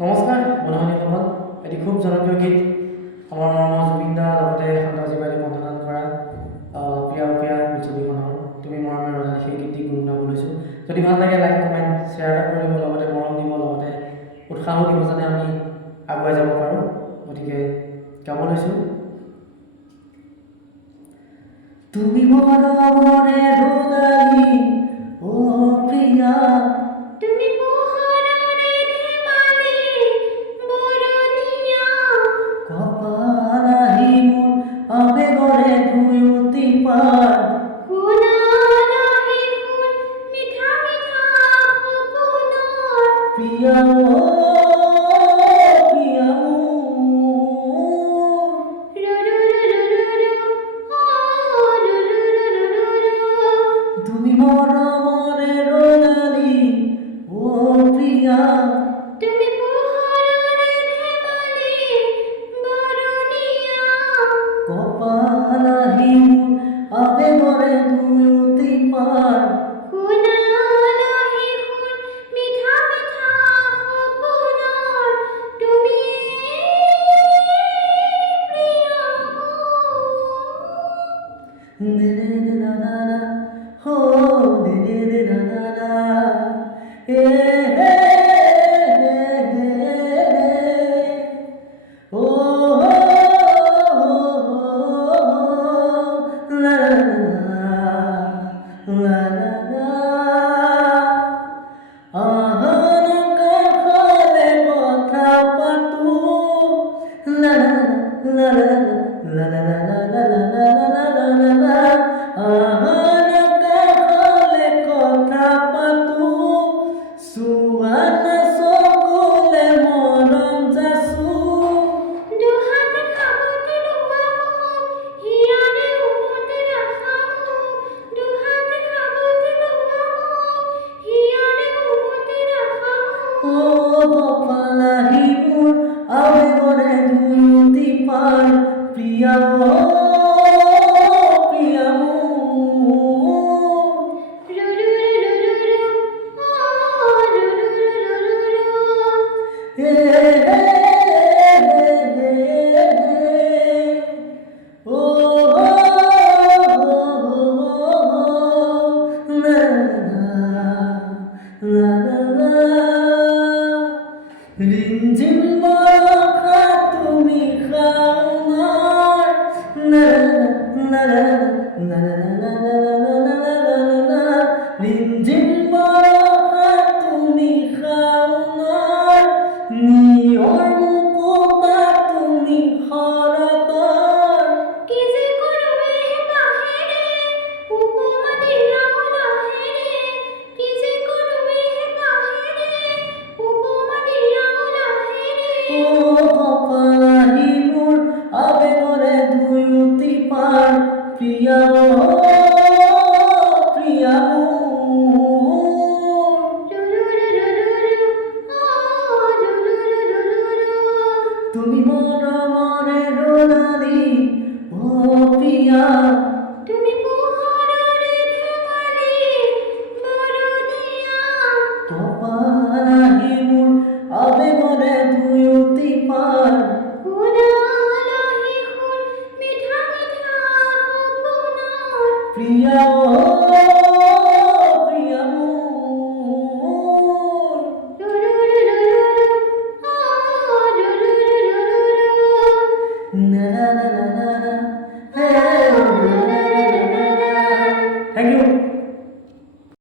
নমস্কাৰ বন্ধুসকল, এটি খুব জনপ্ৰিয় গীত আমাৰ মৰমৰ জুবিন দা লগতে শান্তাজী বাইদেৱে কণ্ঠদান কৰা প্ৰিয়া প্ৰিয়া ছবিখনৰ তুমি মৰমে ৰজানী সেই গীতটি গুণগুণাব লৈছোঁ। যদি ভাল লাগে লাইক কমেণ্ট শ্বেয়াৰ এটা কৰিব, লগতে মৰম দিব, লগতে উৎসাহো দিব যাতে আমি আগুৱাই যাব পাৰোঁ। গতিকে গাব লৈছোঁ। তুমি মৰমৰে ৰজানী অ প্ৰিয়া, তুমি পোহৰৰে ধেমালি বৰণীয়া, কপাল আহি মোৰ আবেগৰে দুয়ুতি পাৰ, শুনা নাহি সুৰ মিঠা মিঠা সপোনৰ, প্ৰিয়া অ প্ৰিয়া তুমি মৰমৰে ৰজানী অ প্ৰিয়া, তুমি পোহৰৰে ধেমালি বৰণীয়া, কপাল আহি মোৰ আবেগৰে দুয়ুতি পাৰ, শুনা নাহি সুৰ মিঠা মিঠা সপোনৰ, তুমি প্ৰিয় দে দে দে না না না হো দে দে দে না না না এ হে হে হে ও লা লা লা লা আহান কালে কথা পাতো লা লা লা লা লা লা লা লা লা লা লা আহান কালে কথা পাতো সুৱান চকুলে মৰম যাচো দুহাতে খাবতে লোৱা মোক, হিয়াৰে উমতে ৰাখা মোক, দুহাতে খাবতে লোৱা মোক, হিয়াৰে উমতে ৰাখা ও মোক, কপাল আহি মোৰ আবেগৰে দুয়ুতি পাৰ, প্ৰিয়া অ প্ৰিয়া মোৰ হে হে হে ও লা লা লা রিমঝিম বরখা তুমি খাওনার না না না না না রিমঝিম বরখা তুমি খাওনার নিয়ৰ মুকুতা তুমি শৰতৰ কি যে কৰোৱে বাহেৰে উপমা দিলাও লাহেৰে, কি যে কৰোৱে বাহেৰে উপমা দিলাও লাহেৰে, ও কপাল আহি মোৰ আবেগৰে দুয়ুতি পাৰ, প্ৰিয়া অ প্ৰিয়া তুমি মৰমৰে ৰজানী অ প্ৰিয়া, তুমি পোহৰৰে ধেমালি বৰণীয়া, কপাল আহি মোৰ আবেগৰে দুয়ুতি পাৰ, শুনা নাহি সুৰ মিঠা মিঠা সপোনৰ, প্ৰিয়া অ প্ৰিয়া মোৰ না না না না হে থ্যাংক ইউ।